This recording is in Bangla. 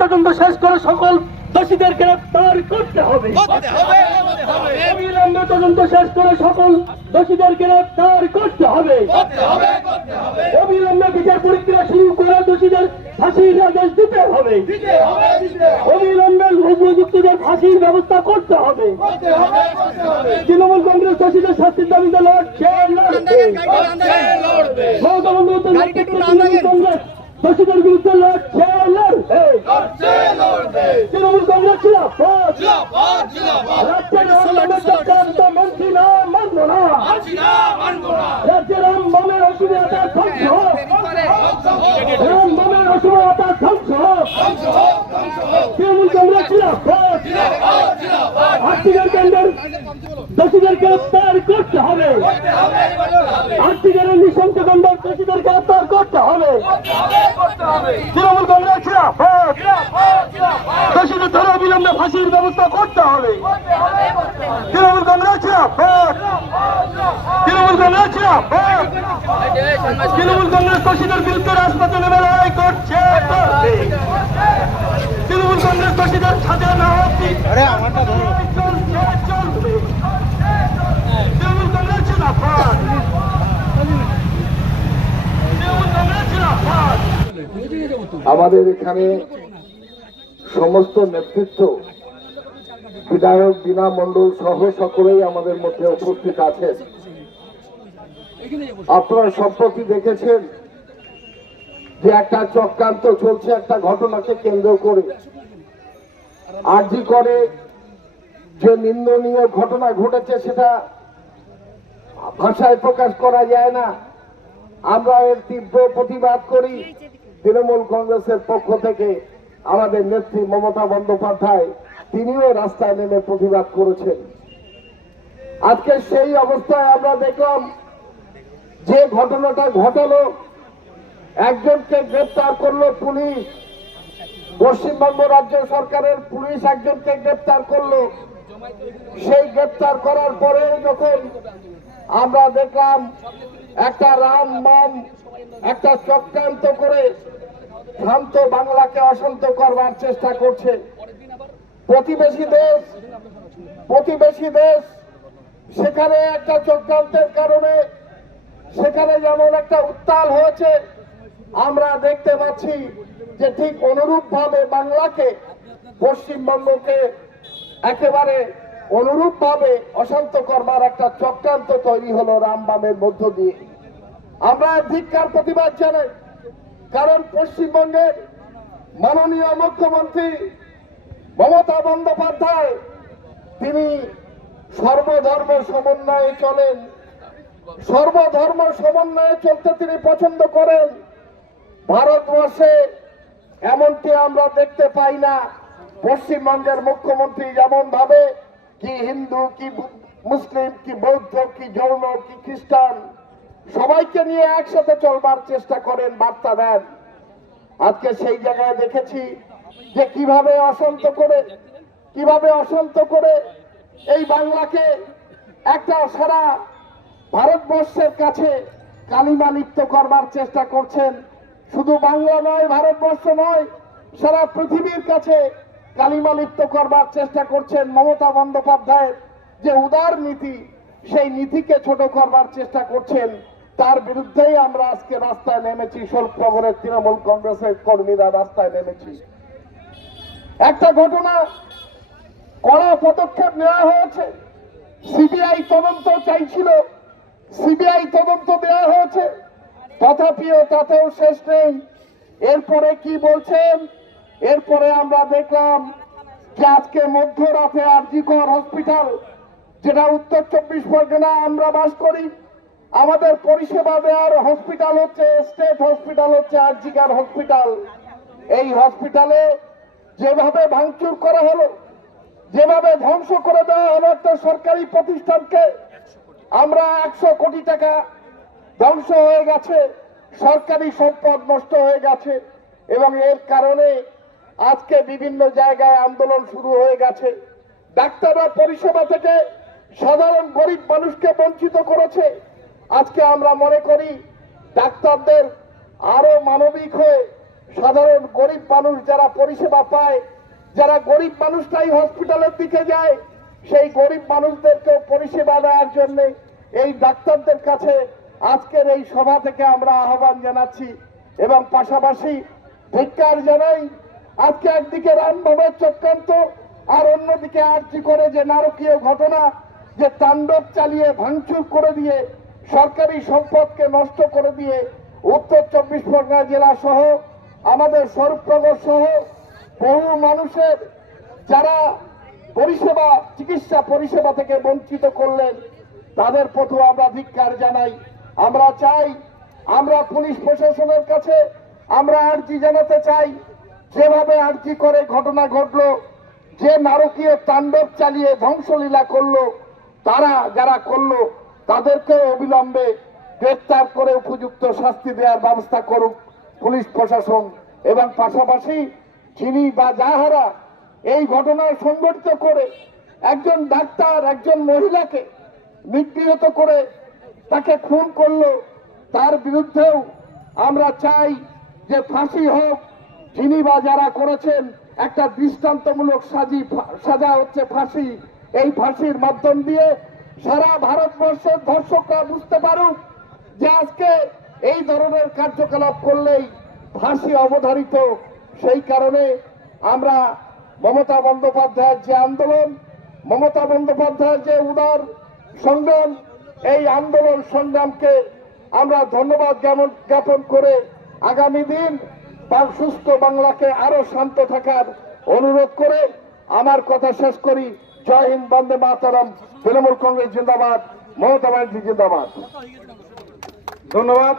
তদন্ত শেষ করে সকল দোষীদের গ্রেফতার করতে হবে। অবিলম্বে তদন্ত শেষ করে সকল দোষীদের গ্রেফতার করতে হবে। অবিলম্বে বিচার প্রক্রিয়া শুরু করে দোষীদের ফাঁসির আদেশ দিতে হবে। অবিলম্বে অভিযুক্তদের ফাঁসির ব্যবস্থা করতে হবে। তৃণমূল কংগ্রেস দোষীদের শাস্তির দাবিতে লড়ছে। মমতা বন্দ্যোপাধ্যায় তৃণমূল কংগ্রেস দোষীদের বিরুদ্ধে লড়ছে। তৃণমূল কংগ্রেস মন্ত্রী না মানব না। রাজ্যে রাম বামের অসুবিধা ধ্বংস হোক। রাম বামের অসুবিধা ধ্বংস হোক। তৃণমূল কংগ্রেস আর্থিকের কেন্দ্রের দোষীদের গ্রেফতার করতে হবে। আর্থিকের নৃশংস কেন্দ্রের দোষীদের গ্রেফতার করতে হবে। তৃণমূল কংগ্রেস দোষীদের ধরে অবিলম্বে ফাঁসির ব্যবস্থা করতে হবে। তৃণমূল কংগ্রেস তৃণমূল কংগ্রেস তৃণমূল কংগ্রেস দোষীদের বিরুদ্ধে রাজপথে নেমে লড়াই করছে। তৃণমূল কংগ্রেস দোষীদের সাথে না হচ্ছে চলবে। তৃণমূল কংগ্রেস আমাদের এখানে সমস্ত নেতৃত্ব, বিধায়ক বীণা মণ্ডল সহ সকলেই আমাদের মধ্যে উপস্থিত আছেন। আপনারা সম্প্রতি দেখেছেন যে একটা চক্রান্ত চলছে একটা ঘটনাকে কেন্দ্র করে। আরজি করে যে নিন্দনীয় ঘটনা ঘটেছে সেটা ভাষায় প্রকাশ করা যায় না। আমরা এর তীব্র প্রতিবাদ করি। তৃণমূল কংগ্রেসের পক্ষ থেকে আমাদের নেত্রী মমতা বন্দ্যোপাধ্যায় তিনিও রাস্তায় নেমে প্রতিবাদ করেছেন। আজকে সেই অবস্থায় আমরা দেখলাম যে ঘটনাটা ঘটালো, একজনকে গ্রেপ্তার করলো পুলিশ। পশ্চিমবঙ্গ রাজ্য সরকারের পুলিশ একজনকে গ্রেপ্তার করলো। সেই গ্রেপ্তার করার পরে যখন আমরা দেখলাম একটা রাম বাম একটা চক্রান্ত করে শান্ত বাংলাকে অশান্ত করবার চেষ্টা করছে। প্রতিবেশী দেশ সেখানে একটা চক্রান্তের কারণে সেখানে যেমন একটা উত্তাল হয়েছে, আমরা দেখতে পাচ্ছি যে ঠিক অনুরূপ ভাবে বাংলাকে, পশ্চিমবঙ্গকে একেবারে অনুরূপ ভাবে অশান্ত করবার একটা চক্রান্ত তৈরি হলো রামবামের মধ্য দিয়ে। আমরা ধিক্কার প্রতিবাদ জানাই, কারণ পশ্চিমবঙ্গের মাননীয় মুখ্যমন্ত্রী মমতা বন্দ্যোপাধ্যায় তিনি সর্বধর্ম সমন্বয়ে চলেন। সর্বধর্ম সমন্বয়ে চলতে তিনি পছন্দ করেন। ভারতবর্ষে এমনটি আমরা দেখতে পাই না। পশ্চিমবঙ্গের মুখ্যমন্ত্রী যেমন ভাবে কি হিন্দু কি মুসলিম কি বৌদ্ধ কি জৈন কি খ্রিস্টান সবাইকে নিয়ে একসাথে চলবার চেষ্টা করেন, বার্তা দেন। আজকে সেই জায়গায় দেখেছি যে কিভাবে অশান্ত করে এই বাংলাকে একটা সারা ভারতবর্ষের কাছে কালিমা লিপ্ত করবার চেষ্টা করছেন। শুধু বাংলা নয়, ভারতবর্ষ নয়, সারা পৃথিবীর কাছে কালিমা লিপ্ত করবার চেষ্টা করছেন। মমতা বন্দ্যোপাধ্যায়ের যে উদার নীতি, সেই নীতিকে ছোট করবার চেষ্টা করছেন। তার বিরুদ্ধেই আমরা আজকে রাস্তায় নেমেছি। শোরনগরের তৃণমূল কংগ্রেসের কর্মীরা রাস্তায় নেমেছি। একটা ঘটনা, কড়া পদক্ষেপ নেওয়া হয়েছে। সিবিআই তদন্ত চাইছিল, সিবিআই তদন্ত দেওয়া হয়েছে, তথাপিও তাতেও শেষ নেই। এরপরে কি বলছেন? এরপরে আমরা দেখলাম যে আজকে মধ্যরাতে আরজিকর হসপিটাল, যেটা উত্তর 24 পরগনা আমরা বাস করি, আমাদের পরিষেবা দেওয়ার হসপিটাল হচ্ছে স্টেট হসপিটাল, হচ্ছে আরজিকর হসপিটাল। এই হসপিটালে যেভাবে ভাঙচুর করা হলো, যেভাবে ধ্বংস করে দেওয়া হলো একটা সরকারি প্রতিষ্ঠানকে, আমরা 100 কোটি টাকা ধ্বংস হয়ে গেছে, সরকারি সম্পদ নষ্ট হয়ে গেছে। এবং এর কারণে আজকে বিভিন্ন জায়গায় আন্দোলন শুরু হয়ে গেছে। ডাক্তাররা পরিষেবা থেকে সাধারণ গরিব মানুষকে বঞ্চিত করেছে। আজকে আমরা মনে করি ডাক্তারদের আরো মানবিক হয়ে সাধারণ গরিব মানুষ যারা পরিষেবা পায়, যারা গরিব মানুষটাই হসপিটালের দিকে যায়, সেই গরিব মানুষদেরকে পরিষেবা দেওয়ার জন্য এই ডাক্তারদের কাছে আজকের এই সভা থেকে আমরা আহ্বান জানাচ্ছি। এবং পাশাপাশি ধিক্কার জানাই আজকে একদিকে রামবাবার চক্রান্ত আর অন্যদিকে আর্জি করে যে নারকীয় ঘটনা, যে তাণ্ডব চালিয়ে ভাঙচুর করে দিয়ে সরকারি সম্পদকে নষ্ট করে দিয়ে উত্তর 24 পরগনা জেলা সহ আমাদের স্বরূপনগর সহ বহু মানুষের যারা পরিষেবা চিকিৎসা পরিষেবা থেকে বঞ্চিত করলেন, তাদের প্রতি আমরা ধিক্কার জানাই। আমরা চাই, আমরা পুলিশ প্রশাসনের কাছে আমরা আর্জি জানাতে চাই, যেভাবে আর্জি করে ঘটনা ঘটলো, যে নারকীয় তাণ্ডব চালিয়ে ধ্বংসলীলা করলো, তারা যারা করলো তাদেরকে অবিলম্বে গ্রেফতার করে উপযুক্ত শাস্তি দেওয়ার ব্যবস্থা করুক পুলিশ প্রশাসন। এবং পাশাপাশি যিনি বা যাহারা এই ঘটনা সংঘটিত করে একজন ডাক্তার একজন মহিলাকে নিগৃহীত করে তাকে খুন করলো, তার বিরুদ্ধেও আমরা চাই যে ফাঁসি হোক। যিনি বা যারা করেছেন একটা দৃষ্টান্তমূলক সাজা হচ্ছে ফাঁসি। এই ফাঁসির মাধ্যম দিয়ে সারা ভারতবর্ষের দর্শকরা বুঝতে পারুক যে আজকে এই ধরনের কার্যকলাপ করলেই ফাঁসি অবধারিত। সেই কারণে আমরা মমতা বন্দ্যোপাধ্যায়ের যে আন্দোলন, মমতা বন্দ্যোপাধ্যায়ের যে উদার সংগ্রাম, এই আন্দোলন সংগ্রামকে আমরা ধন্যবাদ জ্ঞাপন করে আগামী দিন সুস্থ বাংলাকে আরো শান্ত থাকার অনুরোধ করে আমার কথা শেষ করি। জয় হিন্দ, বন্দে মাতরম, তৃণমূল কংগ্রেস জিন্দাবাদ, মমতা ব্যানার্জি জিন্দাবাদ। ধন্যবাদ।